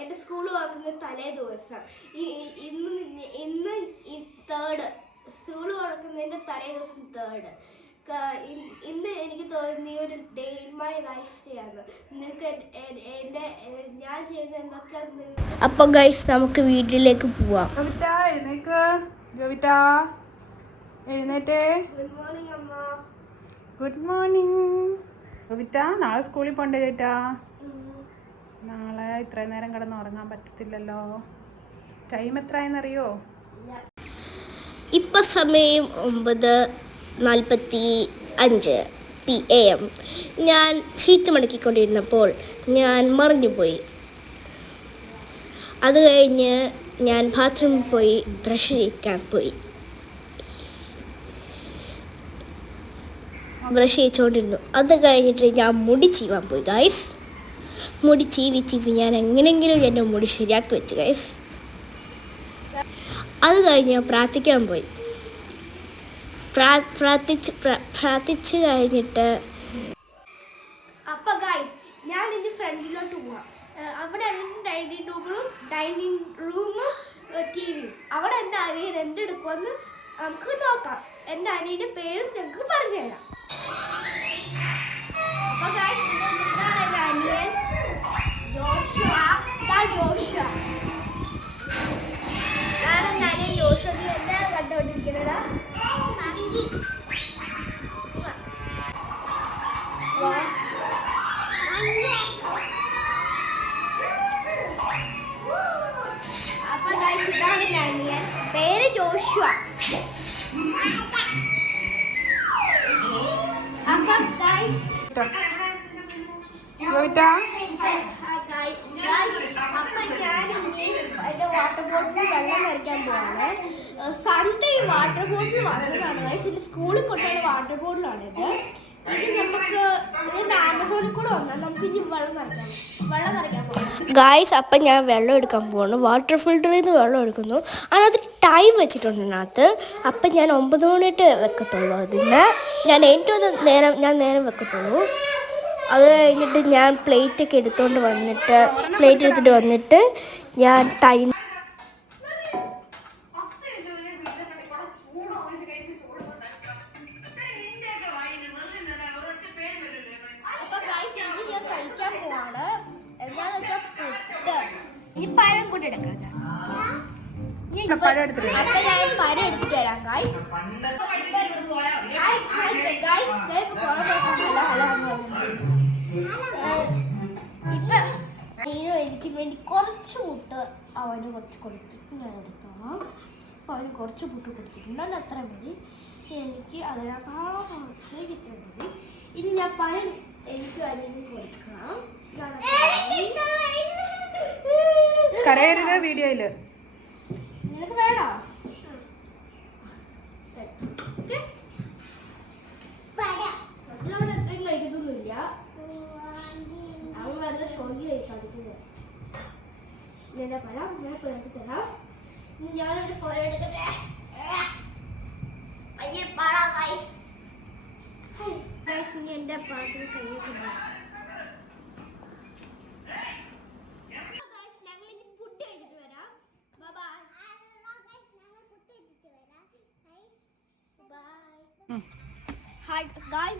എൻ്റെ സ്കൂൾ തുറക്കുന്ന തലേ ദിവസം ഇന്ന് 3rd സ്കൂൾ തുറക്കുന്നതിൻ്റെ തലേ ദിവസം 3rd ഇന്ന് എനിക്ക് തോന്നി ഒരു ഡേ ഇൻ മൈ ലൈഫ് ചെയ്യാന്ന് നിങ്ങൾക്ക് ഞാൻ ചെയ്യുന്ന എന്തൊക്കെ. അപ്പോൾ ഗൈസ് നമുക്ക് വീട്ടിലേക്ക് പോവാം. എഴുന്നേറ്റേ. ഗുഡ് മോർണിംഗ് അമ്മ. ഗുഡ് മോർണിംഗ് ഗോവിറ്റ. നാളെ സ്കൂളിൽ പോണ്ടേ ചേട്ടാ? നാളെ ഇത്രയും നേരം കിടന്ന് ഉറങ്ങാൻ പറ്റത്തില്ലല്ലോ. ടൈം എത്രയെന്നറിയോ? ഇപ്പം സമയം 9:45 PM. ഞാൻ ഷീറ്റ് മടക്കിക്കൊണ്ടിരുന്നപ്പോൾ ഞാൻ മറിഞ്ഞുപോയി. അത് കഴിഞ്ഞ് ഞാൻ ബാത്റൂമിൽ പോയി ബ്രഷ് ചെയ്യിക്കാൻ പോയി. ബ്രഷ് ചെയ്യിച്ചുകൊണ്ടിരുന്നു. അത് കഴിഞ്ഞിട്ട് ഞാൻ മുടി ചീവാൻ പോയി ഗൈസ്. മുടി ചീവി ഞാൻ എങ്ങനെയെങ്കിലും എൻ്റെ മുടി ശരിയാക്കി വെച്ചു ഗൈസ്. അത് കഴിഞ്ഞ് ഞാൻ പ്രാർത്ഥിക്കാൻ പോയി. പ്രാർത്ഥിച്ച് കഴിഞ്ഞിട്ട് അപ്പോൾ ഗൈസ് ഞാൻ എൻ്റെ ഫ്രണ്ടിലോട്ട് പോവാം. അവിടെ ഡൈനിങ് റൂമും TV-യും. അവിടെ എൻ്റെ അനിയൻ എന്തെടുക്കുമെന്ന് നമുക്ക് നോക്കാം. എൻ്റെ അനിയൻ്റെ പേരും ഞങ്ങൾക്ക് പറഞ്ഞു തരാം. അപ്പോൾ ഗൈസ് ഇതാണ് എൻ്റെ അനിയൻ ജോഷുവ. ഞാൻ എൻ്റെ അനിയൻ ജോഷുവ. നീ എന്താണ് കണ്ടുകൊണ്ടിരിക്കുന്നത്? അപ്പൊ ഗൈസ് ഇതാണ് എൻ്റെ അനിയൻ, പേര് ജോഷുവ. അപ്പൊ ഗൈസ് എൻ്റെ വാട്ടർ ബോട്ടിൽ വെള്ളം നിറയ്ക്കാൻ പോവാണ്. സൺഡേ ഈ വാട്ടർ ബോട്ടിൽ വന്നതാണ് ഗൈസ്. എൻ്റെ സ്കൂളിൽ കൊണ്ടുപോയ വാട്ടർ ബോട്ടിലാണിത്. ഇത് നമുക്ക് ആമസോണിൽ കൂടെ വന്നാൽ നമുക്ക് ഇനി വെള്ളം നിറയ്ക്കാൻ പോകാം ഗൈസ്. അപ്പം ഞാൻ വെള്ളം എടുക്കാൻ പോവാണ്. വാട്ടർ ഫിൽറ്ററിൽ നിന്ന് വെള്ളം എടുക്കുന്നു. അതിനകത്ത് ടൈം വെച്ചിട്ടുണ്ട് അതിനകത്ത്. അപ്പം ഞാൻ 9 മണിയിട്ട് വെക്കത്തുള്ളൂ. അതിന് ഞാൻ ഏറ്റവും നേരം വെക്കത്തുള്ളൂ. അത് കഴിഞ്ഞിട്ട് ഞാൻ പ്ലേറ്റ് എടുത്തിട്ട് വന്നിട്ട് ഞാൻ ടൈം കഴിക്കാൻ പോവാണ്. എന്താണെന്ന് വെച്ചാൽ പുട്ട്. ഈ പഴം കൂടെ എടുക്കാം. പഴം എടുത്തിട്ട് വരാം ഗൈസ്. എനിക്ക് വേണ്ടി കുറച്ച് പുട്ട് അവന് കുറച്ച് കൊടുത്തിട്ട് ഞാൻ എടുത്തോളാം. അവന് കുറച്ച് പുട്ട് കൊടുത്തിട്ടുണ്ട്. അത് അത്ര മതി എനിക്ക്. അതിനകത്ത് കിട്ടിയാൽ മതി. ഇനി ഞാൻ പഴം എനിക്ക് അതിന് കൊടുക്കാം. കരയരുത് വീഡിയോയില്. നിനക്ക് വേണോ? എത്രയും കഴിക്കത്തൊന്നുമില്ല. അവൻ വെറുതെ ഷോഗി കഴിക്കാതിരിക്കുന്നത്. ഞാൻ പഴം ഞാൻ പിറക്കി തരാം. ഞാനൊരു പുഴ എടുക്കട്ടെ. എൻ്റെ പാത്രത്തിൽ കഴിയുന്നുണ്ട്.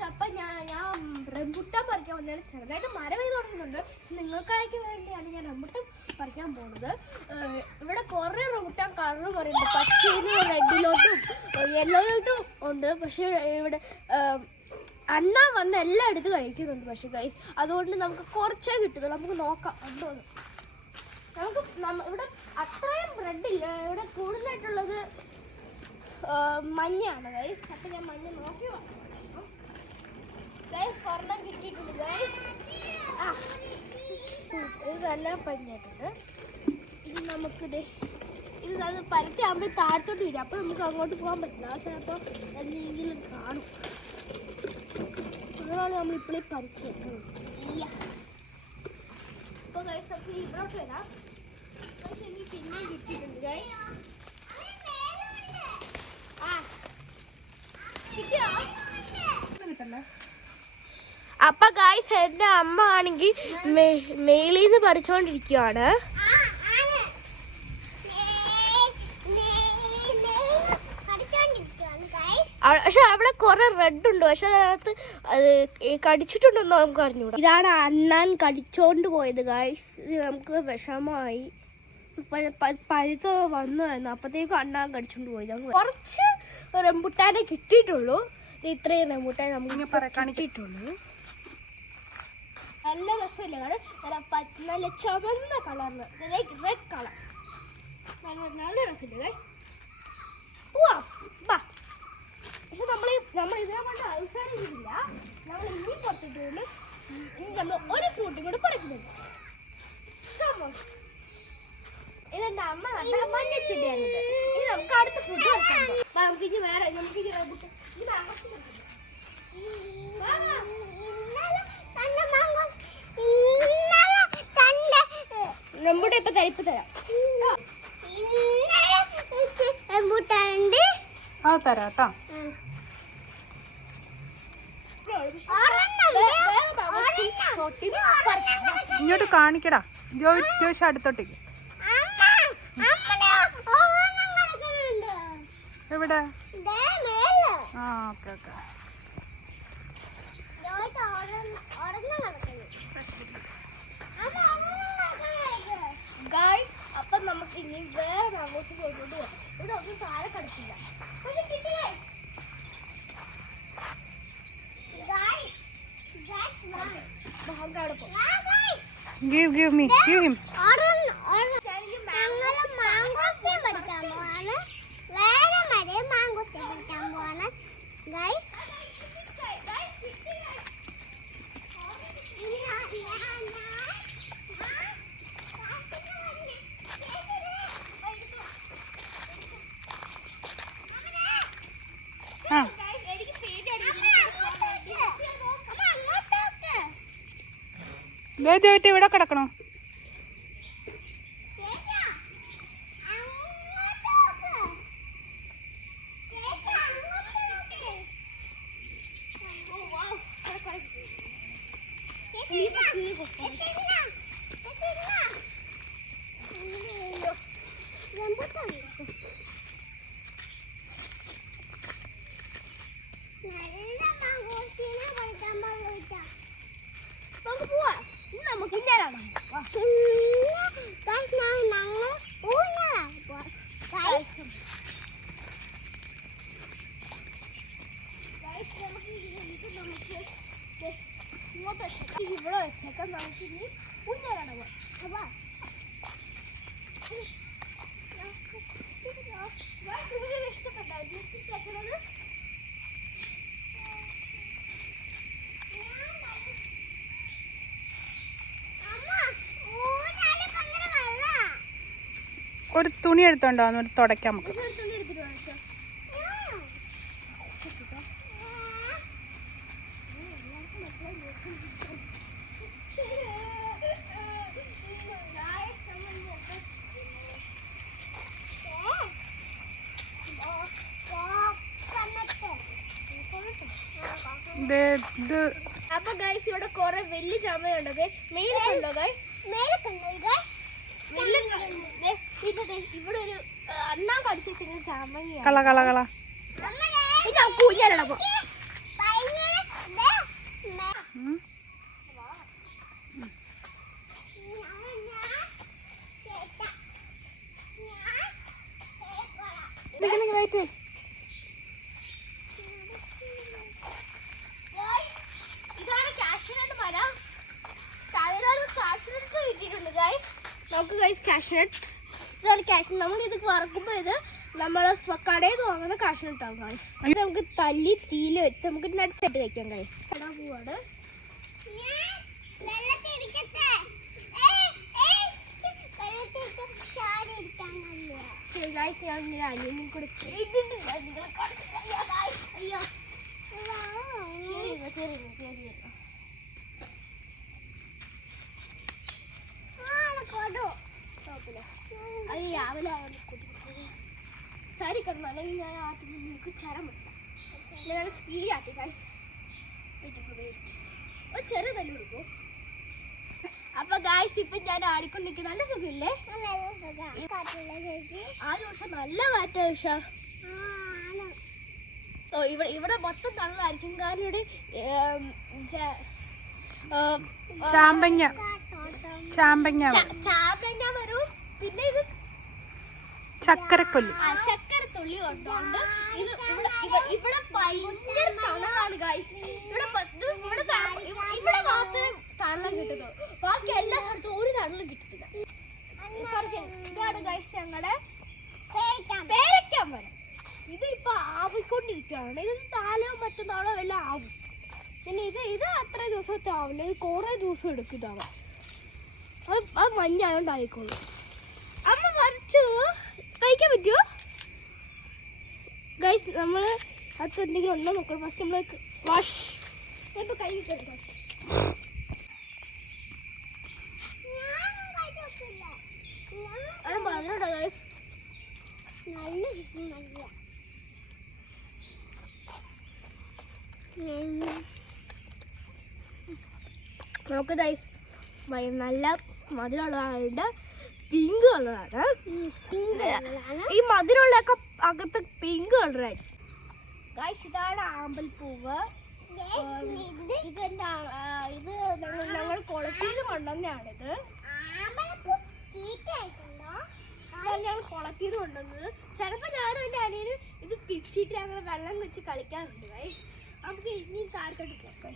അപ്പം ഞാൻ റംബുട്ടാൻ പറിക്കാൻ വന്നത്. ചെറുതായിട്ട് മഴ പെയ്ത് തുടങ്ങുന്നുണ്ട്. നിങ്ങൾക്കായിരിക്കും വേണ്ടിയാണ് ഞാൻ റംബുട്ടാൻ പറിക്കാൻ പോകുന്നത്. ഇവിടെ കുറേ റംബുട്ടാൻ കളർ പറയുന്നുണ്ട്. പച്ചയിലും റെഡിലോട്ടും യെല്ലോയിലോട്ടും ഉണ്ട്. പക്ഷേ ഇവിടെ അണ്ണ വന്ന് എല്ലാം എടുത്ത് കഴിക്കുന്നുണ്ട്. പക്ഷേ ഗൈസ് അതുകൊണ്ട് നമുക്ക് കുറച്ചേ കിട്ടുള്ളൂ. നമുക്ക് നോക്കാം ഉണ്ടോന്ന്. നമുക്ക് ഇവിടെ അത്രയും ബ്രെഡില്ല. ഇവിടെ കൂടുതലായിട്ടുള്ളത് മഞ്ഞയാണ് ഗൈസ്. അപ്പം ഞാൻ മഞ്ഞ നോക്കി ഗൈസ്. സ്വർണ്ണം കിട്ടിയിട്ടുണ്ട് ഗൈസ്. ഇത് നല്ല പഞ്ഞിട്ടുണ്ട്. ഇത് നമുക്കിത് അത് പരത്തിയാകുമ്പോൾ താഴത്തോട്ട് വരും. അപ്പോൾ നമുക്ക് അങ്ങോട്ട് പോകാൻ പറ്റില്ല. ആ ചിലപ്പോൾ എന്തെങ്കിലും കാണും. അതാണ് നമ്മളിപ്പോഴേ പറിച്ച് വെക്കുന്നത്. അപ്പോൾ ഗൈസ് നമുക്ക് ഇവിടോട്ട് വരാം. പക്ഷെ എനിക്ക് പിന്നെ കിട്ടിയിട്ടുണ്ട് ഗൈസ്. അപ്പൊ ഗൈസ് എൻ്റെ അമ്മ ആണെങ്കിൽ മേളിൽ നിന്ന് പറിച്ചുകൊണ്ടിരിക്കുകയാണ്. പക്ഷെ അവിടെ കുറെ റെഡ് ഉണ്ട്. പക്ഷെ അതിനകത്ത് അത് കടിച്ചിട്ടുണ്ടെന്ന് നമുക്ക് അറിഞ്ഞൂടാ. ഇതാണ് അണ്ണാൻ കടിച്ചോണ്ട് പോയത് ഗൈസ്. ഇത് നമുക്ക് വിഷമമായി. പഴുത്ത് വന്നു അപ്പത്തേക്കും അണ്ണാൻ കടിച്ചോണ്ട് പോയത്. കുറച്ച് റംബുട്ടാനെ കിട്ടിയിട്ടുള്ളൂ. ഇത്രയും റംബുട്ടാൻ നമുക്ക് കിട്ടിയിട്ടുള്ളൂ. നല്ല രസമില്ല. നല്ല ചുവന്ന കളറിന് റെഡ് കളർ നല്ല രസമില്ല. പോവാം ബാ. പക്ഷെ നമ്മൾ ഇതിനെ കൊണ്ട് അവസാനിക്കുന്നില്ല. നമ്മൾ ഇനി പുറത്തിട്ടുണ്ട്. നമ്മൾ ഒരു ഫ്രൂട്ടും കൂടെ പറിക്കുന്നുണ്ട്. ഇതെന്റെ അമ്മ നല്ല മഞ്ഞച്ചെടിയാണിത്. ഇനി നമുക്ക് അടുത്ത ഫ്രൂട്ട് പറിക്കാം. നമുക്ക് വേറെ നമ്മുടെ ഇപ്പൊ തരിപ്പ് തരാം. തരാം കേട്ടോ. ഇങ്ങോട്ട് കാണിക്കടാ ജോയിഷ അടുത്തോട്ടേക്ക്. എവിടെ? ആ ഓക്കെ ഓക്കെ. അപ്പൊ നമുക്ക് ഇനി വേറെ അങ്ങോട്ട് പോയിട്ട് പോവാം. ഇവിടെ ഒന്നും താഴെ കടിച്ചില്ല. Give me, give him. ഇവിടെ കിടക്കണോ? ഇവിടെ വെച്ചേക്കാം. നമുക്ക് ഇനി ഉന്നേരാണ് ഇഷ്ടപ്പെട്ടത്. ഒരു തുണി എടുത്തോണ്ടോ തുടയ്ക്കാം നമുക്ക്. അപ്പൊ ഗൈസ് ഇവിടെ കൊറേ വലിയ ചാമയുണ്ട്. മേലുണ്ടോ ഗൈസ്? ഇവിടെ ഒരു അണ്ണാൻ കടിച്ചിട്ട് ചാമയാണ്. കുഞ്ഞാലടപ്പോ ഇതാണ് കാഷ്യൂനട്ട് മര. കാഷ്യൂനട്ട് കിട്ടിയിട്ടുണ്ട് ഗൈസ്. നമുക്ക് ഗൈസ് കാഷ്യൂനട്ട് ഇതാണ് കാഷ്യൂ. നമ്മൾ ഇത് വറക്കുമ്പോൾ ഇത് നമ്മൾ കടയിൽ നിന്ന് വാങ്ങുന്ന കാഷ്യൂനട്ടാവും ഗൈസ്. ഇത് നമുക്ക് തല്ലി തീയിൽ വെച്ച് നമുക്ക് നട്സായിട്ട് കഴിക്കാം ഗൈസ്. കടാൻ പോവാണ്. അനിയനും കൂടെ അത് രാവിലെ ചരി കിടന്നു. അല്ലെങ്കിൽ ഞാൻ ആട്ടി നമുക്ക് ചരം ഞാൻ സ്പീഡ് ആട്ടി ചെറിയ തല്ലി കൊടുക്കും. അപ്പൊ ഗായ്സ് ഇപ്പൊ ഞാൻ ആടിക്കൊണ്ടിരിക്കുന്ന നല്ല സുഖമില്ലേ? ആ ഉഷ നല്ല മാറ്റ ഉഷ. ഇവിടെ മൊത്തം തണലായിരിക്കും. കാരണം ഇവിടെ ചാമ്പങ്ങ വരും. പിന്നെ ഇത് ചക്കരക്കൊല്ലി. ചക്കരത്തുള്ളി കൊണ്ടുകൊണ്ട് ഇവിടെ ഭയങ്കര തണലാണ് ഗൈസ്. ഇവിടെ മാത്രമേ തണല കിട്ടുന്നു. ബാക്കി എല്ലാ സ്ഥലത്തും ഒരു തണലും കിട്ടുന്നില്ല. ഇതാണ് ഗൈസ് ഞങ്ങളുടെ പേരയ്ക്കാൻ മരം. ഇത് ഇപ്പൊ ആവിക്കൊണ്ടിരിക്കുകയാണ്. ഇത് നാലോ മറ്റന്നാളോ എല്ലാം ആവും. പിന്നെ ഇത് അത്ര ദിവസത്തെ ആവില്ല. ഇത് കുറെ ദിവസം എടുക്കും ഇതാവാൻ. അത് മഞ്ഞായോണ്ടായിക്കോളും. അമ്മ വരച്ചത് കഴിക്കാൻ പറ്റുമോ ഗൈസ്? നമ്മള് അത് എന്തെങ്കിലും ഉണ്ടോ നോക്കണം. ഫസ്റ്റ് നമ്മൾ വാഷ് ഇപ്പൊ കൈ കിട്ടും. അത് മധുരമുണ്ടോ ഗൈസ്? നമുക്ക് ഗൈസ് നല്ല മധുരമുള്ളതായിട്ട് പിങ്ക് കളറാണ്. ഈ മധുരമുള്ളതൊക്കെ അകത്ത് പിങ്ക് കളറായിരിക്കും ഗൈസ്. ഇതാണ് ആമ്പൽപ്പൂവ്. ഇത് ഞങ്ങൾ കുളത്തിൽ കൊണ്ടുവന്നാണിത്. ഞങ്ങൾ കുളത്തിൽ കൊണ്ടുവന്നത്. ചിലപ്പോൾ ഞാനും എൻ്റെ അനിയനും ഇത് പിച്ചിട്ട് ഞങ്ങൾ വെള്ളം വെച്ച് കളിക്കാറുണ്ട് ഗൈസ്. നമുക്ക് ഇനി താഴത്തോട്ട് പോകാം.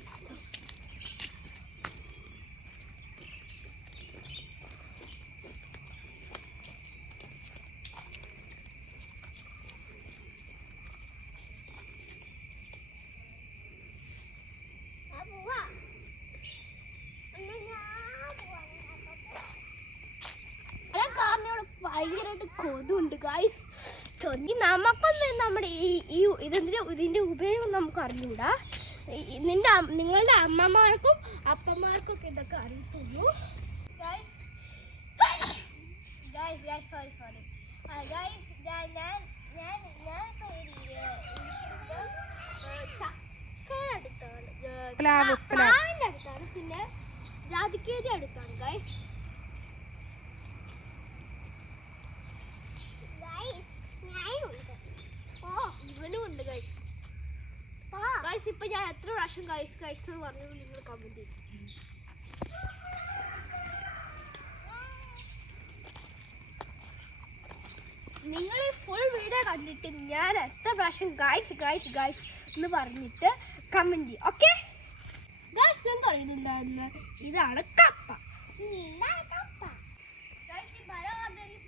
ഭയങ്കരമായിട്ട് കൊതുണ്ട് ഗൈസ്. നമുക്കൊന്നും നമ്മുടെ ഇതിന്റെ ഉപയോഗം നമുക്ക് അറിഞ്ഞൂടാ. നിങ്ങളുടെ അമ്മമാർക്കും അപ്പന്മാർക്കും ഒക്കെ ഇതൊക്കെ അറിയത്തുള്ളൂ. ചക്കയുടെ അടുത്താണ്, പിന്നെ ജാതിക്കയുടെ അടുത്താണ് ഗൈസ്. ഇവനും ഉണ്ട് ഗൈസ്. ഇപ്പൊ ഞാൻ എത്ര പ്രാവശ്യം ഗൈസ് പറഞ്ഞത് നിങ്ങൾ കമന്റ് ചെയ്യും. നിങ്ങൾ ഈ ഫുൾ വീഡിയോ കണ്ടിട്ട് ഞാൻ എത്ര പ്രാവശ്യം ഗൈസ് എന്ന് പറഞ്ഞിട്ട് കമന്റ് ചെയ്യും. ഓക്കെ ഗൈസ്, ഞാൻ പറയുന്നുണ്ടായിരുന്നു ഇതാണ് കപ്പ.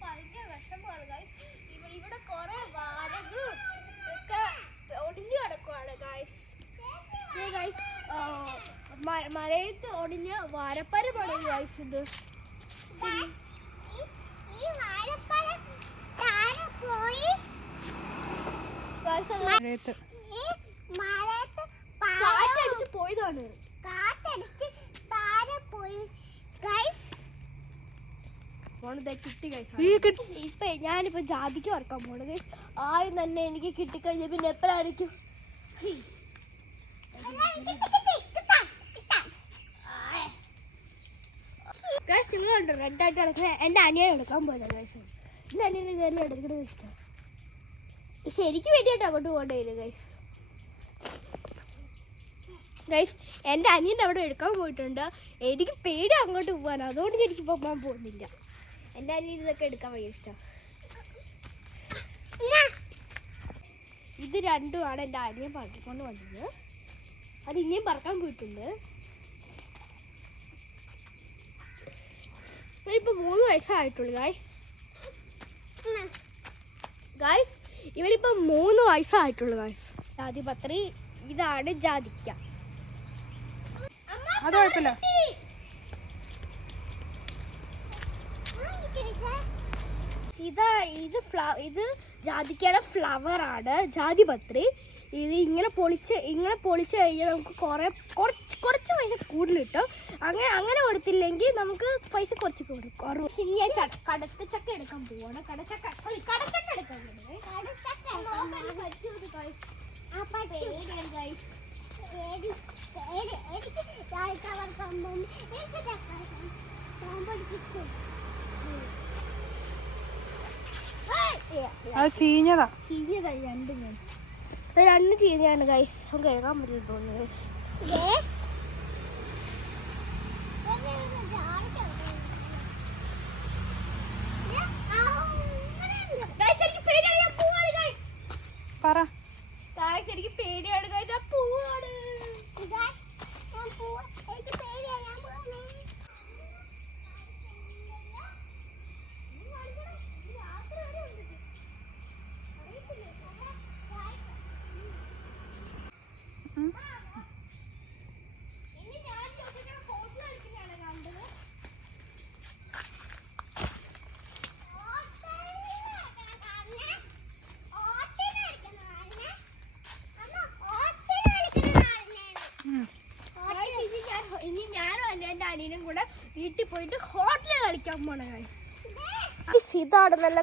ഭയങ്കര വിഷമമാണ് ഗൈസ്. ഇവിടെ കുറെ വാരങ്ങളും ഒക്കെ ഒടിഞ്ഞു കിടക്കുവാണ് ഗൈസ്. മഴയത്ത് ഒടിഞ്ഞ വാരപ്പരമാണ് ഗൈസ് ഇത്. കാറ്റടിച്ച് പോയതാണ്. ഇപ്പൊ ഞാനിപ്പോ ജാതിക്ക് വറക്കാൻ പോണത്. ആദ്യം തന്നെ എനിക്ക് കിട്ടിക്കഴിഞ്ഞ പിന്നെ എപ്പോഴായിരിക്കും നിങ്ങളുണ്ട് റെഡായിട്ട് കിടക്കുന്ന എന്റെ അനിയനെ എടുക്കാൻ പോയത് ഗൈസ്. എന്റെ അനിയനെ ഇതെല്ലാം എടുക്കുന്നത് ഇഷ്ടം. ശരിക്കും വേണ്ടിയിട്ട് അങ്ങോട്ട് പോകേണ്ടില്ല ഗൈസ്. എന്റെ അനിയൻ അവിടെ എടുക്കാൻ പോയിട്ടുണ്ട്. എനിക്ക് പേടി അങ്ങോട്ട് പോകാൻ, അതുകൊണ്ട് എനിക്ക് പോകാൻ പോകുന്നില്ല. എൻ്റെ അനിയൻ ഇതൊക്കെ എടുക്കാൻ ഭയങ്കര ഇഷ്ടം. ഇത് രണ്ടുമാണ് എൻ്റെ അനിയൻ പറക്കിക്കൊണ്ട് വന്നത്. അത് ഇനിയും പറക്കാൻ പോയിട്ടുണ്ട്. ഇവരിപ്പോൾ 3 വയസ്സായിട്ടുള്ളൂ ഗായ്സ്. ഇവരിപ്പോൾ 3 വയസ്സായിട്ടുള്ളൂ ഗായ്സ്. ജാതിപത്രി, ഇതാണ് ജാതിക്ക. അത് കുഴപ്പമില്ല. ഇത് ജാതിക്കയുടെ ഫ്ലവർ ആണ്, ജാതിപത്രി. ഇത് ഇങ്ങനെ പൊളിച്ച് കഴിഞ്ഞാൽ നമുക്ക് കുറച്ച് പൈസ കൂടുതൽ കിട്ടും. അങ്ങനെ കൊടുത്തില്ലെങ്കിൽ നമുക്ക് പൈസ കുറച്ച് കൊടുക്കും. ഇനി ഞാൻ കടച്ചക്ക എടുക്കാൻ പോവാണ്. കടച്ചക്ക എടുക്കാൻ അത് ചീഞ്ഞതാ. രണ്ടും രണ്ട് ചീരയാണ് ഗൈസ്. കേൾക്കാൻ പറ്റില്ല തോന്നുന്നു. പറ. എനിക്ക് പേടിയാണ് ഗൈസ്. ആ പൂവാണ്. ഇനി ഞാനും എൻ്റെ അനിയനും കൂടെ വീട്ടിൽ പോയിട്ട് ഹോട്ടലിൽ കളിക്കാൻ പോണ. ഇതാണ് നല്ല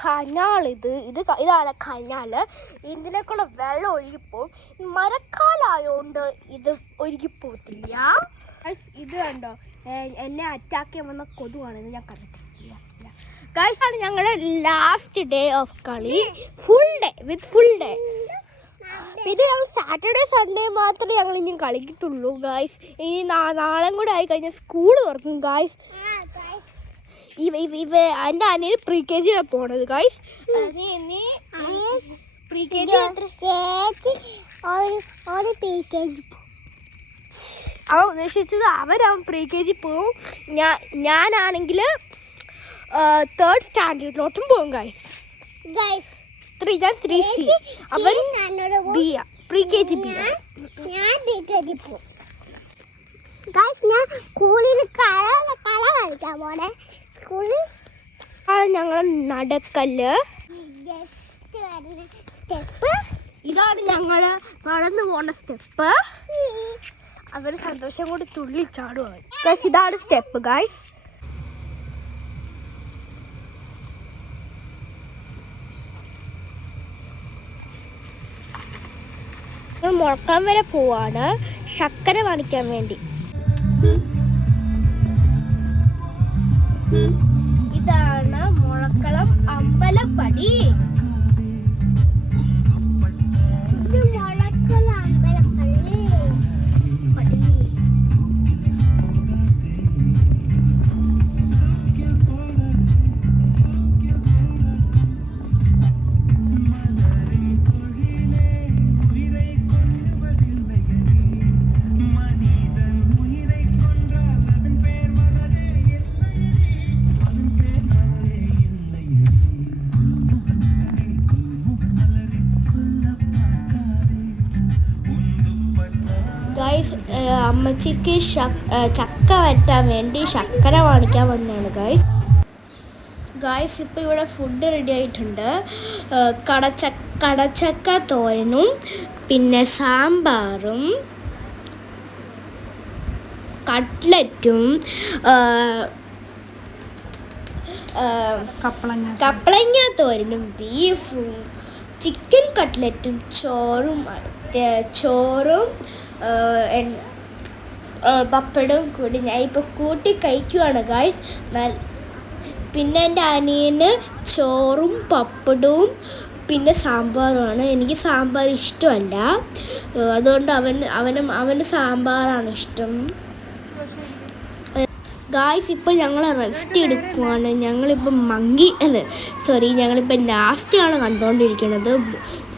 കനാളിത്. ഇതാണ് കനാല്. ഇതിനേക്കുള്ള വെള്ളം ഒഴുകിപ്പോവും. മഴക്കാലായോണ്ട് ഇത് ഒഴുകിപ്പോത്തില്ല. ഇത് കണ്ടോ, എന്നെ അറ്റാക്ക് ചെയ്യാൻ വന്ന കൊതുവാണെന്ന് ഞാൻ കണ്ടിട്ടില്ല. ഗൈസ് ആണ് ഞങ്ങളുടെ ലാസ്റ്റ് ഡേ ഓഫ് കളി. Full day. പിന്നെ ഞങ്ങൾ സാറ്റർഡേ സൺഡേ മാത്രമേ ഞങ്ങൾ ഇനി കളിക്കത്തുള്ളൂ ഗായ്സ്. ഇനി നാളെ കൂടെ ആയി കഴിഞ്ഞാൽ സ്കൂൾ തുറക്കും ഗായ്സ്. എൻ്റെ അനിയന് പ്രീ കെ ജിയാണ് പോണത് ഗായ്സ്. പ്രീ കെ ജി അവൻ ഉദ്ദേശിച്ചത് അവൻ പ്രീ കെ ജി പോവും. ഞാനാണെങ്കിൽ 3rd സ്റ്റാൻഡേർഡിലോട്ടും പോകും ഗായ്സ്. 3C. അവൻ പ്രീ കെ ജി ബി. ഞാൻ പ്രീ കെ ജി പോകും. ഞാൻ സ്കൂളിൽ കളിക്കാൻ പോണേ. സ്കൂളിൽ ഞങ്ങൾ നടക്കല്. ഇതാണ് ഞങ്ങൾ നടന്നു പോണ സ്റ്റെപ്പ്. അവര് സന്തോഷം കൊണ്ട് തുള്ളി ചാടുവാണ് ഗൈസ്. ഇതാണ് സ്റ്റെപ്പ് ഗൈസ്. മുഴക്കാൻ വരെ പോവാണ് ശർക്കര കാണിക്കാൻ വേണ്ടി. ഇതാണ് മുഴക്കളം അമ്പലപ്പടി. അമ്മച്ചിക്ക് ചക്ക വെട്ടാൻ വേണ്ടി ശർക്കര വാങ്ങിക്കാൻ വന്നതാണ് ഗായ്സ്. ഇപ്പോൾ ഇവിടെ ഫുഡ് റെഡി ആയിട്ടുണ്ട്. കടച്ചക്ക തോരനും പിന്നെ സാമ്പാറും കട്ട്ലറ്റും കപ്പളങ്ങ തോരനും ബീഫും ചിക്കൻ കട്ട്ലറ്റും ചോറും പപ്പടവും കൂടി ഞാൻ ഇപ്പോൾ കൂട്ടി കഴിക്കുവാണ് ഗായ്സ്. പിന്നെ എൻ്റെ അനിയന് ചോറും പപ്പടവും പിന്നെ സാമ്പാറുമാണ്. എനിക്ക് സാമ്പാർ ഇഷ്ടമല്ല, അതുകൊണ്ട് അവന് സാമ്പാറാണ് ഇഷ്ടം ഗായ്സ്. ഇപ്പോൾ ഞങ്ങൾ റെസ്റ്റ് എടുക്കുവാണ്. ഞങ്ങളിപ്പോൾ ഞങ്ങളിപ്പോൾ നാസ്റ്റിയാണ് കണ്ടുകൊണ്ടിരിക്കുന്നത്.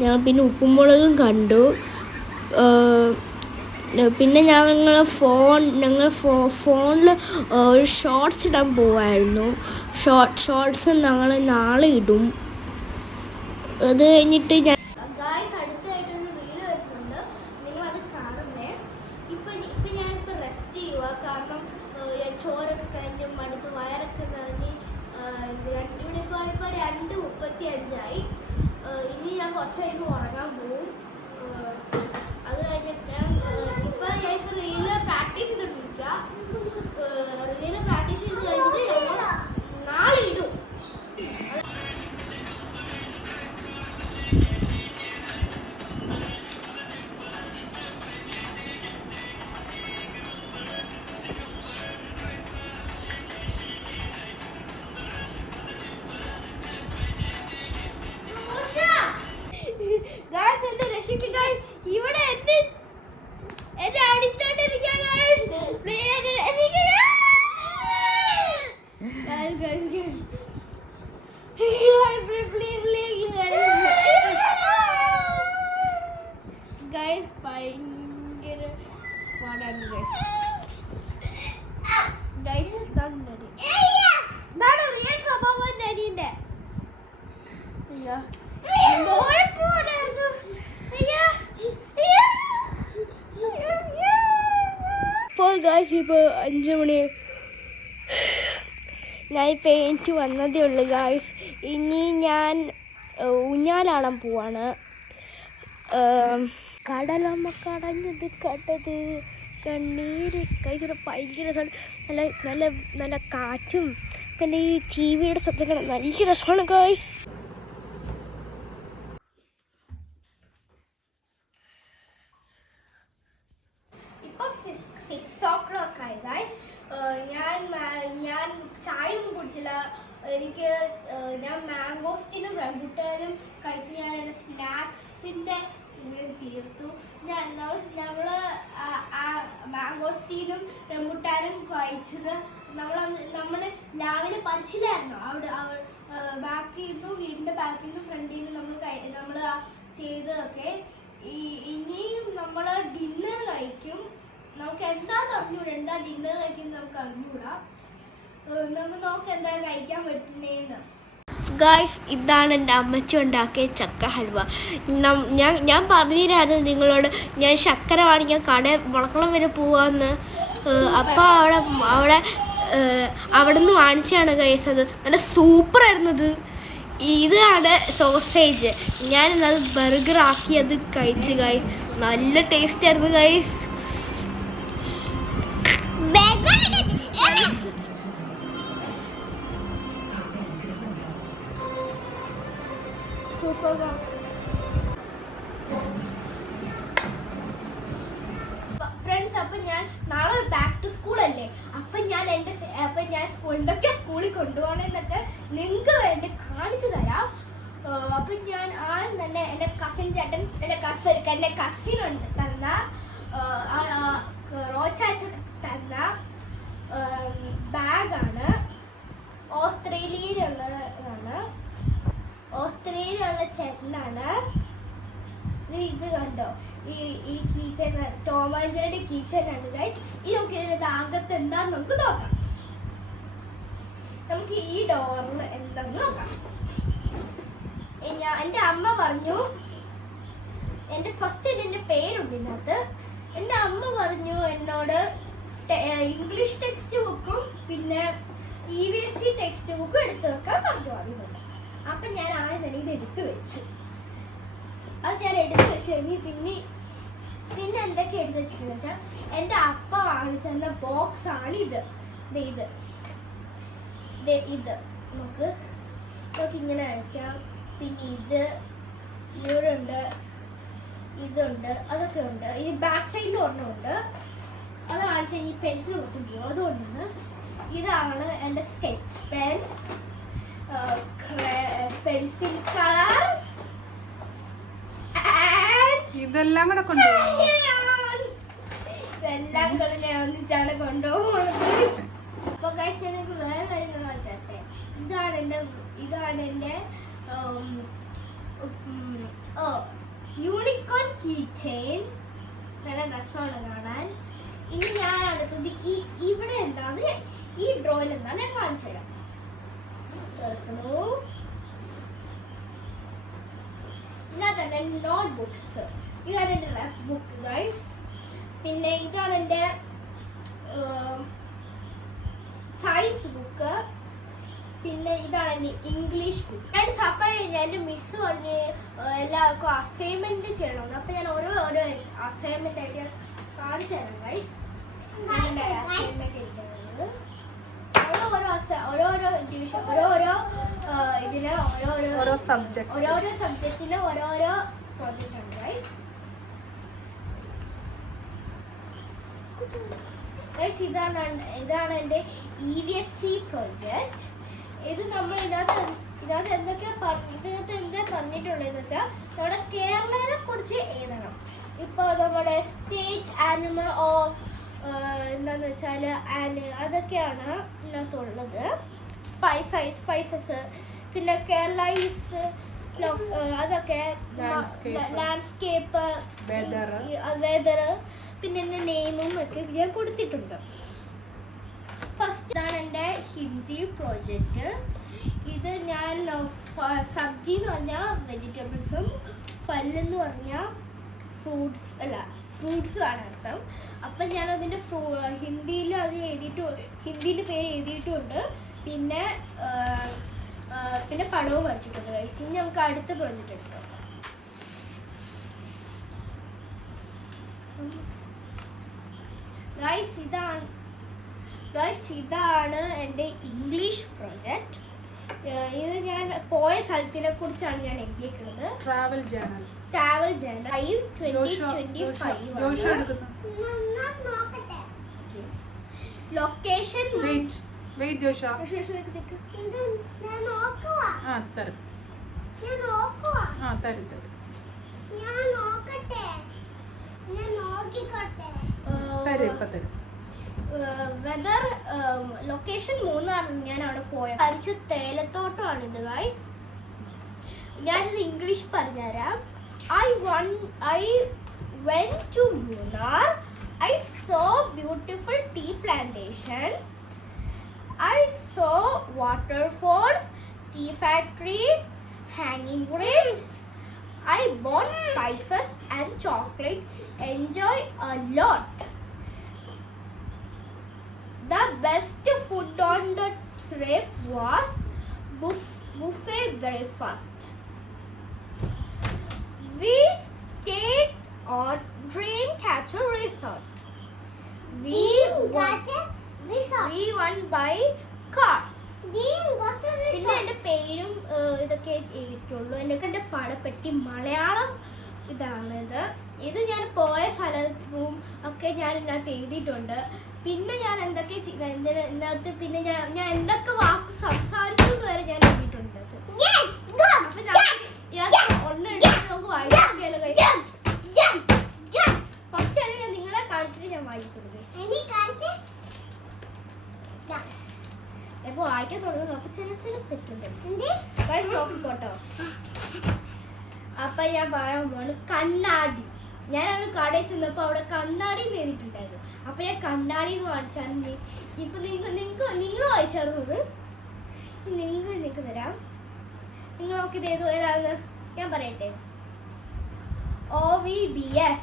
ഞങ്ങൾ പിന്നെ ഉപ്പുമുളകും കണ്ടു. പിന്നെ ഞങ്ങൾ ഫോണിൽ ഒരു ഷോർട്സ് ഇടാൻ പോവായിരുന്നു. ഷോർട്സ് ഞങ്ങൾ നാളെ ഇടും. അത് കഴിഞ്ഞിട്ട് അടുത്തായിട്ടൊരു റീൽ വരുന്നുണ്ട്, നിങ്ങളത് കാണുന്നേ. ഇപ്പം ഞാനിപ്പോൾ റെസ്റ്റ് ചെയ്യുക. കാരണം ചോറൊക്കെ കഴിഞ്ഞ് മടുത്ത് വയറൊക്കെ നിറഞ്ഞ് ഇവിടെ ഇപ്പോൾ 2:35. ഇനി ഞാൻ കുറച്ച് കഴിഞ്ഞ് ഉറങ്ങാൻ പോവും. അത് കഴിഞ്ഞിട്ട് ഇപ്പം ഞാനിപ്പോൾ റീല് പ്രാക്ടീസ് ചെയ്തുകൊണ്ടിരിക്കുക. റീല് പ്രാക്ടീസ് ചെയ്ത് കഴിഞ്ഞിട്ട് നാളെ ഇടും. ഗായ്സ് എന്നെ ഇപ്പോൾ ഗായ്സ് ഇപ്പോൾ 5 മണി. ഞാൻ ഇപ്പോൾ എനിക്ക് വന്നതേ ഉള്ളൂ ഗായ്സ്. ഇനി ഞാൻ ഊഞ്ഞാലാടാൻ പോവാണ്. കടലമ്മ കടഞ്ഞത് കണ്ടത് കണ്ണീര് കഴിക്കുന്ന ഭയങ്കര നല്ല നല്ല നല്ല കാറ്റും പിന്നെ ഈ ടി വിയുടെ ശബ്ദങ്ങൾ നല്ല രസമാണ് ഗായ്സ്. ഇപ്പം 6 o'clock ആയി ഗായ്സ്. ഞാൻ ചായ ഒന്നും കുടിച്ചില്ല. ഞാൻ മാംഗോസ്റ്റിനും റംബുട്ടാനും കഴിച്ച് ഞാൻ എൻ്റെ സ്നാക്സിൻ്റെ തീർത്തു. നമ്മൾ മാംഗോസ്റ്റീനും റംബുട്ടാനും കഴിച്ചത് നമ്മൾ രാവിലെ പറിച്ചില്ലായിരുന്നു. ബാക്കിൽ നിന്നും വീടിൻ്റെ ബാക്കിൽ നിന്നും ഫ്രണ്ടിൽ നിന്നും നമ്മൾ ചെയ്തതൊക്കെ. ഇനിയും നമ്മൾ ഡിന്നർ കഴിക്കും. നമുക്ക് എന്താണെന്ന് അറിഞ്ഞൂടാ, എന്താ ഡിന്നർ കഴിക്കുന്നത് നമുക്ക് അറിഞ്ഞൂടാ. നമ്മൾ നോക്ക് എന്താ കഴിക്കാൻ പറ്റുന്നേന്ന്. ഗായ്സ്, ഇതാണ് എൻ്റെ അമ്മച്ചി ഉണ്ടാക്കിയ ചക്ക ഹൽവ. ഞാൻ പറഞ്ഞില്ലായിരുന്നു നിങ്ങളോട് ഞാൻ ശർക്കര വാങ്ങിക്കാൻ കടയിൽ വളക്കളം വരെ പോവാന്ന്. അപ്പോൾ അവിടെ നിന്ന് വാങ്ങിച്ചാണ് ഗൈസ്. അത് നല്ല സൂപ്പറായിരുന്നത്. ഇതാണ് സോസേജ്. ഞാനത് ബർഗറാക്കി അത് കഴിച്ച് ഗൈസ്. നല്ല ടേസ്റ്റ് ആയിരുന്നു ഗൈസ്. ഫ്രണ്ട്സ്, അപ്പം ഞാൻ നാളെ ബാക്ക് ടു സ്കൂൾ അല്ലേ. അപ്പം ഞാൻ എന്തൊക്കെ സ്കൂളിൽ കൊണ്ടുപോകണമെന്നൊക്കെ നിങ്ങൾക്ക് വേണ്ടി കാണിച്ചു തരാം. അപ്പം ഞാൻ ആദ്യം തന്നെ എൻ്റെ കസിൻ ചേട്ടൻ എൻ്റെ കസിൻ ഉണ്ട് തന്ന റോച്ചാച്ച തന്ന ബാഗാണ്. ഓസ്ട്രേലിയയിലുള്ളതാണ്. ഓസ്ട്രേലിയയിലുള്ള ചേട്ടനാണ്. ഇത് കണ്ടോ, ഈ കീച്ചൻ ടോം ആൻഡ് ജെറിയുടെ കീച്ചനാണ് ഗൈസ്. ഇത് നമുക്ക് ഇതിൻ്റെ അകത്ത് എന്താന്ന് നമുക്ക് നോക്കാം. നമുക്ക് ഈ ഡോറിൽ എന്താന്ന് നോക്കാം. എൻ്റെ അമ്മ പറഞ്ഞു, എൻ്റെ പേരുണ്ട് ഇതിനകത്ത്. എൻ്റെ അമ്മ പറഞ്ഞു എന്നോട് ഇംഗ്ലീഷ് ടെക്സ്റ്റ് ബുക്കും പിന്നെ EVSC ടെക്സ്റ്റ് ബുക്കും എടുത്തു വെക്കാൻ പറഞ്ഞിട്ടുണ്ട്. അപ്പം ഞാൻ ആദ്യം തന്നെ ഇത് എടുത്തു വെച്ചു. അത് ഞാൻ എടുത്തു വെച്ച് കഴിഞ്ഞ് പിന്നെ എന്തൊക്കെ എടുത്തു വെച്ചിട്ടുണ്ടെന്ന് വെച്ചാൽ എൻ്റെ അപ്പ വാങ്ങിച്ചെന്ന ബോക്സാണ് ഇത്. നമുക്ക് ഇങ്ങനെ അയക്കാം. പിന്നെ ഇവിടെ ഉണ്ട്, ഇതുണ്ട്, അതൊക്കെ ഉണ്ട്. ഈ ബാക്ക് സൈഡിൽ ഒരെണ്ണമുണ്ട്. അത് കാണിച്ച ഈ പെൻസിൽ കൊടുത്തിട്ടുണ്ടോ, അതുകൊണ്ടാണ്. ഇതാണ് എൻ്റെ സ്കെച്ച് പെൻ, പെൻസിൽ കളർ. ഇതെല്ലാം കൂടെ കൊണ്ടുപോകും. ഇതെല്ലാം കൂടെ ഞാൻ ഒന്നിച്ചാണ് കൊണ്ടുപോകുന്നത്. അപ്പൊ ഗൈസ്, ഞാൻ നിങ്ങൾക്ക് വേറെ കാര്യങ്ങൾ കാണിച്ചേ. ഇതാണ് എൻ്റെ യൂണിക്കോൺ കീ ചെയിൻ. നല്ല രസമാണ് കാണാൻ. ഇനി ഞാൻ അടുത്തത് ഇവിടെ എന്താണ്, ഈ ഡ്രോയിൽ എന്താണ് ഞാൻ കാണിച്ചു തരാം. ഇതിനകത്ത് നോട്ട് ബുക്സ്. ഇതാണ് എൻ്റെ റഫ് ബുക്ക് ഗൈസ്. പിന്നെ ഇതാണ് എൻ്റെ സയൻസ് ബുക്ക്. പിന്നെ ഇതാണ് എൻ്റെ ഇംഗ്ലീഷ് ബുക്ക്. ഫ്രണ്ട്സ്, അപ്പം എൻ്റെ മിസ് പറഞ്ഞ് എല്ലാവർക്കും അസൈൻമെൻറ്റ് ചെയ്യണമെന്ന്. അപ്പം ഞാൻ ഓരോ അസൈൻമെൻ്റ് ആയിട്ട് കാണിച്ചു തരാം ഗൈസ്. അസൈൻമെൻറ്റ് ഇരിക്കുന്നത് ഓരോരോ ഡിവിഷൻ, ഇതിന് ഓരോരോ സബ്ജക്റ്റിന് ഓരോരോ പ്രോജക്റ്റ് ഉണ്ട് ഗൈസ്. ഇതാണ് എൻ്റെ EVSC പ്രോജക്റ്റ്. ഇത് നമ്മൾ ഇതിനകത്ത് എന്താ പറഞ്ഞിട്ടുള്ളതെന്ന് വെച്ചാൽ നമ്മുടെ കേരളനെ കുറിച്ച് എഴുതണം. ഇപ്പോൾ നമ്മുടെ സ്റ്റേറ്റ് ആനിമൽ ഓഫ് എന്താന്ന് വെച്ചാൽ അതൊക്കെയാണ് ഇതിനകത്തുള്ളത്. സ്പൈസസ്, പിന്നെ കേരള ഈസ് അതൊക്കെ, ലാൻഡ്സ്കേപ്പ്, വെതർ, പിന്നെ എൻ്റെ നെയിമും ഒക്കെ ഞാൻ കൊടുത്തിട്ടുണ്ട്. ഫസ്റ്റ് ഇതാണ് എൻ്റെ ഹിന്ദി പ്രോജക്റ്റ്. ഇത് ഞാൻ സബ്ജി എന്ന് പറഞ്ഞാൽ വെജിറ്റബിൾസും ഫല്ലെന്ന് പറഞ്ഞാൽ ഫ്രൂട്ട്സും ആണ് അർത്ഥം. അപ്പം ഞാനതിൻ്റെ ഹിന്ദിയിൽ ഹിന്ദിയിൽ പേര് എഴുതിയിട്ടുണ്ട്. പിന്നെ പടവും വരച്ചിട്ടുണ്ട് ഗൈസ്. ഇനി നമുക്ക് അടുത്ത പ്രോജക്റ്റ് എടുക്കാം. ഗൈസ് ഇതാണ് എൻ്റെ ഇംഗ്ലീഷ് പ്രോജക്റ്റ്. ഇത് ഞാൻ പോയ സ്ഥലത്തിനെ കുറിച്ചാണ് ഞാൻ എഴുതിയിരിക്കുന്നത്. Travel journal 2025. ലൊക്കേഷൻ വെയിറ്റ് ജോഷ വെദർ ലൊക്കേഷൻ മൂന്നാറ്. ഞാൻ അവിടെ പോയ പരിച്ച തേയിലത്തോട്ടമാണിത് ഗൈസ്. ഞാനിത് ഇംഗ്ലീഷ് പറഞ്ഞുതരാം. I went to Munnar. I saw beautiful tea plantation. I saw waterfalls, tea factory, hanging bridge. I bought spices and chocolate. Enjoy a lot. The best food on the trip was buffet breakfast. We stayed on Dreamcatcher Resort. We won by car. പിന്നെ എൻ്റെ പേരും ഇതൊക്കെ എഴുതിയിട്ടുള്ളൂ. എൻ്റെ പാടപ്പെട്ടി മലയാളം ഇതാണിത്. ഇത് ഞാൻ പോയ സ്ഥലത്തും ഒക്കെ ഞാൻ ഇതിനകത്ത് എഴുതിയിട്ടുണ്ട്. പിന്നെ ഞാൻ എന്തൊക്കെ ഇതിനകത്ത് പിന്നെ ഞാൻ എന്തൊക്കെ വാക്ക് സംസാരിച്ചു വരെ ഞാൻ എഴുതിയിട്ടുണ്ട്. അപ്പം നമുക്ക് വായിക്കാമല്ലോ. ഫസ്റ്റ് ഞാൻ നിങ്ങളെ കാണിച്ചിട്ട് ഞാൻ വായിക്കുന്നത്. അപ്പൊ വായിക്കാൻ തുടങ്ങുന്നു. അപ്പൊ ചില തെറ്റുണ്ട്. നോക്കിക്കോട്ടോ. അപ്പൊ ഞാൻ പറയാൻ പോവാണ് കണ്ണാടി. ഞാനൊരു കടയിൽ ചെന്നപ്പോ അവിടെ കണ്ണാടി എഴുതിയിട്ടുണ്ടായിരുന്നു. അപ്പൊ ഞാൻ കണ്ണാടി എന്ന് വായിച്ചാണ്. ഇപ്പൊ നിങ്ങൾ വായിച്ചായിരുന്നത്. നിങ്ങൾക്ക് തരാം. നിങ്ങൾ നോക്കിയത് ഏത് ഏതാണെന്ന് ഞാൻ പറയട്ടെ. OVBS.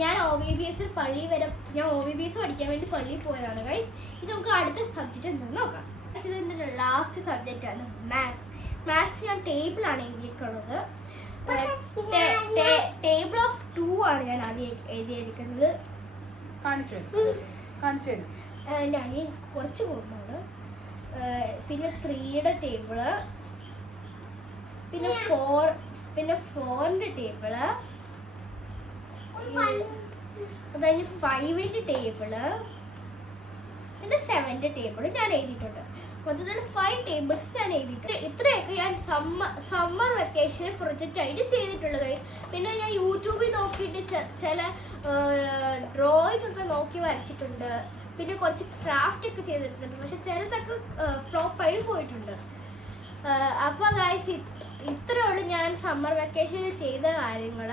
ഞാൻ OVBS പള്ളി വരെ ഞാൻ OVBS പഠിക്കാൻ വേണ്ടി പള്ളിയിൽ പോയതാണ് ഗൈസ്. ഇത് നമുക്ക് അടുത്ത സബ്ജക്റ്റ് എന്താണെന്ന് നോക്കാം. ഇതിൻ്റെ ലാസ്റ്റ് സബ്ജക്റ്റ് ആണ് മാത്സ്. മാത്സ് ഞാൻ ടേബിളാണ് എഴുതിയിരിക്കുന്നത്. ടേബിൾ ഓഫ് 2 ആണ് ഞാൻ ആദ്യം എഴുതിയിരിക്കുന്നത്. ഞാൻ കുറച്ച് കൂടുതലാണ്. പിന്നെ 3യുടെ ടേബിള്, പിന്നെ 4ന്റെ ടേബിള്, അത് കഴിഞ്ഞ് 5ന്റെ ടേബിള്, പിന്നെ 7ന്റെ ടേബിള് ഞാൻ എഴുതിയിട്ടുണ്ട്. മൊത്തത്തിൽ 5 ടേബിൾസ് ഞാൻ എഴുതിയിട്ടുണ്ട്. ഇത്രയൊക്കെ ഞാൻ സമ്മർ വെക്കേഷൻ പ്രൊജക്റ്റ് ആയിട്ട് ചെയ്തിട്ടുള്ളത്. പിന്നെ ഞാൻ യൂട്യൂബിൽ നോക്കിയിട്ട് ചില ഡ്രോയിങ് ഒക്കെ നോക്കി വരച്ചിട്ടുണ്ട്. പിന്നെ കുറച്ച് ക്രാഫ്റ്റ് ഒക്കെ ചെയ്തിട്ടുണ്ട്. പക്ഷെ ചിലതൊക്കെ ഫ്ലോപ്പായിട്ട് പോയിട്ടുണ്ട്. അപ്പോൾ ഗൈസ് ഇത്രയുള്ളൂ ഞാൻ സമ്മർ വെക്കേഷനിൽ ചെയ്ത കാര്യങ്ങൾ.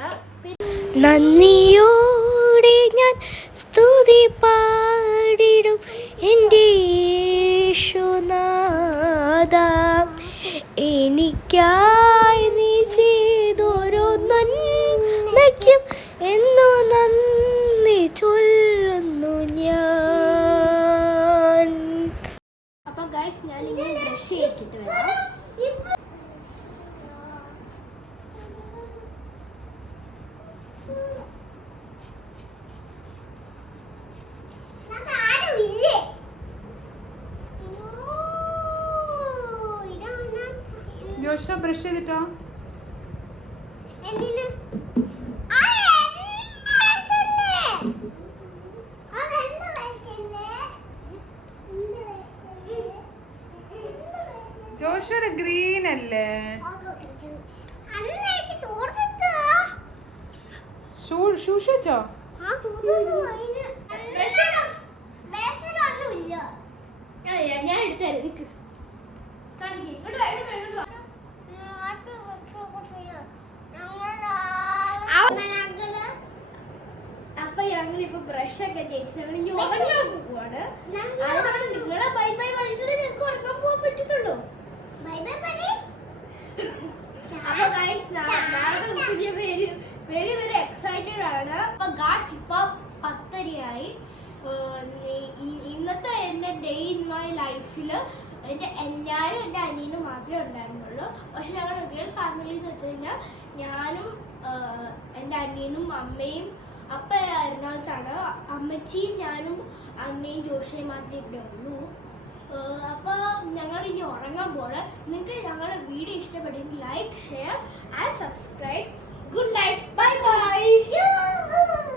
നന്ദിയോടെ ഞാൻ സ്തുതി പാടിടും എൻ്റെ യേശുനാഥ. എനിക്കായി നീ ചെയ്തൊരു നന്മയ്ക്കും എന്നു നന്ദി ചൊല്ലുന്നു ഞാൻ. അപ്പൊ ഗൈസ് ഞാൻ ഇങ്ങനെ ബ്രഷ് ചെയ്തിട്ട് വരാം. ജോഷ ബ്രഷ് ചെയ്തിട്ടോ? ജോഷയുടെ ഗ്രീൻ അല്ലേ? ഷൂസ് വെച്ചോ? ഞാൻ എടുത്തരാം. അപ്പൊ ഞങ്ങളിപ്പോ ബ്രഷ് ഒക്കെ തേച്ച് ഞങ്ങൾ ഇനി ഉറങ്ങാൻ പോവാണ്. അതുകൊണ്ട് നിങ്ങളെ ബൈ ബൈ പറഞ്ഞിട്ട് ഞങ്ങൾക്ക് ഉറങ്ങാൻ പോകാൻ പറ്റും. പറയത്തുള്ളൂ. അപ്പൊ ഗൈസ് നാളത്തെ ദിവസം ഞാൻ വെരി വെരി എക്സൈറ്റഡ് ആണ്. അപ്പൊ ഗായ്സ് ഇപ്പൊ 10:30 ഇന്നത്തെ എൻ്റെ ഡേ ഇൻ മൈ ലൈഫിൽ ഞാനും എൻ്റെ അനിയനും മാത്രമേ ഉണ്ടായിരുന്നുള്ളൂ. പക്ഷെ ഞങ്ങളുടെ റിയൽ ഫാമിലി എന്ന് വെച്ച് കഴിഞ്ഞാൽ ഞാനും എൻ്റെ അനിയനും അമ്മയും അപ്പ എറണാകുളത്താണ്. അമ്മച്ചിയും ഞാനും അമ്മയും ജോഷിയും മാത്രമേ ഇവിടെ ഉള്ളൂ. അപ്പോൾ ഞങ്ങൾ ഇനി ഉറങ്ങാൻ പോണ്. നിങ്ങൾക്ക് ഞങ്ങളുടെ വീഡിയോ ഇഷ്ടപ്പെട്ടെങ്കിൽ ലൈക്ക് ഷെയർ ആൻഡ് സബ്സ്ക്രൈബ്.